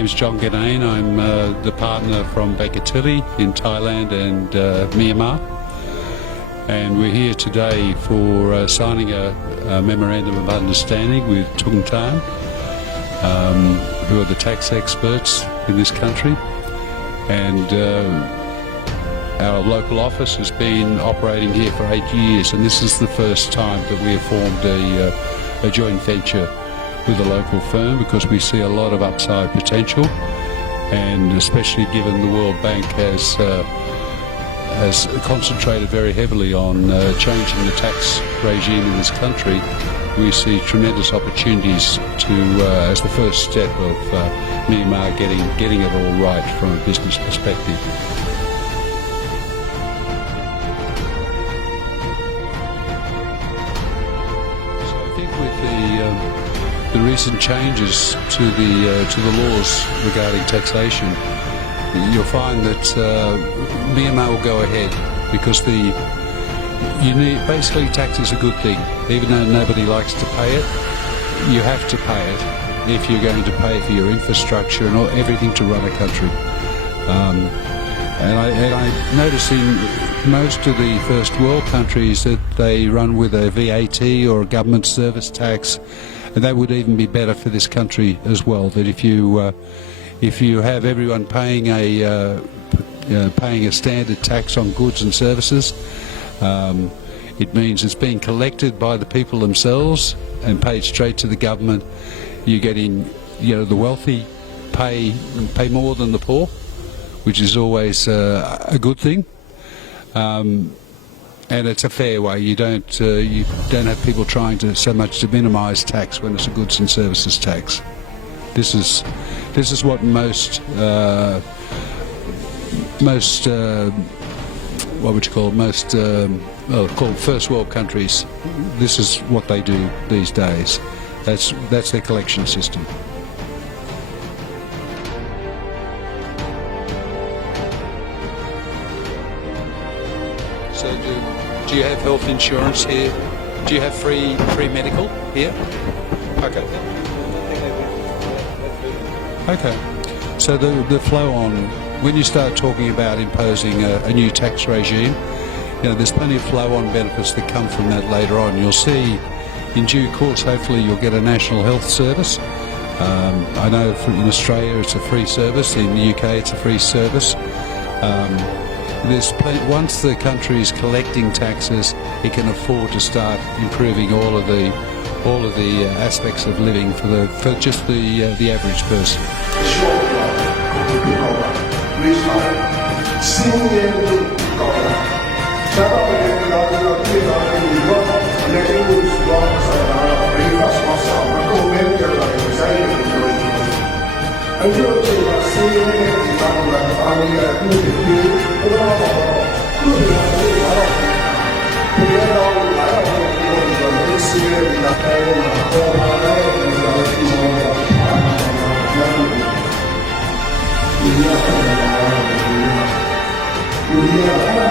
name's John Ganane. I'm the partner from Bakertilly in Thailand and Myanmar. And we're here today for signing a Memorandum of Understanding with Htun, who are the tax experts in this country. And our local office has been operating here for 8 years, and this is the first time that we have formed a joint venture with a local firm, because we see a lot of upside potential, and especially given the World Bank has concentrated very heavily on changing the tax regime in this country, we see tremendous opportunities to, as the first step of Myanmar getting it all right from a business perspective. So I think with the recent changes to the laws regarding taxation, you'll find that Myanmar will go ahead, because basically tax is a good thing. Even though nobody likes to pay it, you have to pay it if you're going to pay for your infrastructure and everything to run a country. And I notice in most of the first world countries that they run with a VAT or a government service tax, and that would even be better for this country as well. That if you have everyone paying a standard tax on goods and services, it means it's being collected by the people themselves and paid straight to the government. You're getting, the wealthy pay more than the poor, which is always a good thing. And it's a fair way. You don't have people trying so much to minimise tax when it's a goods and services tax. This is what most called first world countries. This is what they do these days. That's their collection system. So do you have health insurance here? Do you have free medical here? Okay. Okay. So the flow on, when you start talking about imposing a new tax regime, there's plenty of flow-on benefits that come from that later on. You'll see in due course, hopefully you'll get a national health service. I know in Australia it's a free service, in the UK it's a free service. Once the country is collecting taxes, it can afford to start improving all of the aspects of living for just the average person. Yeah.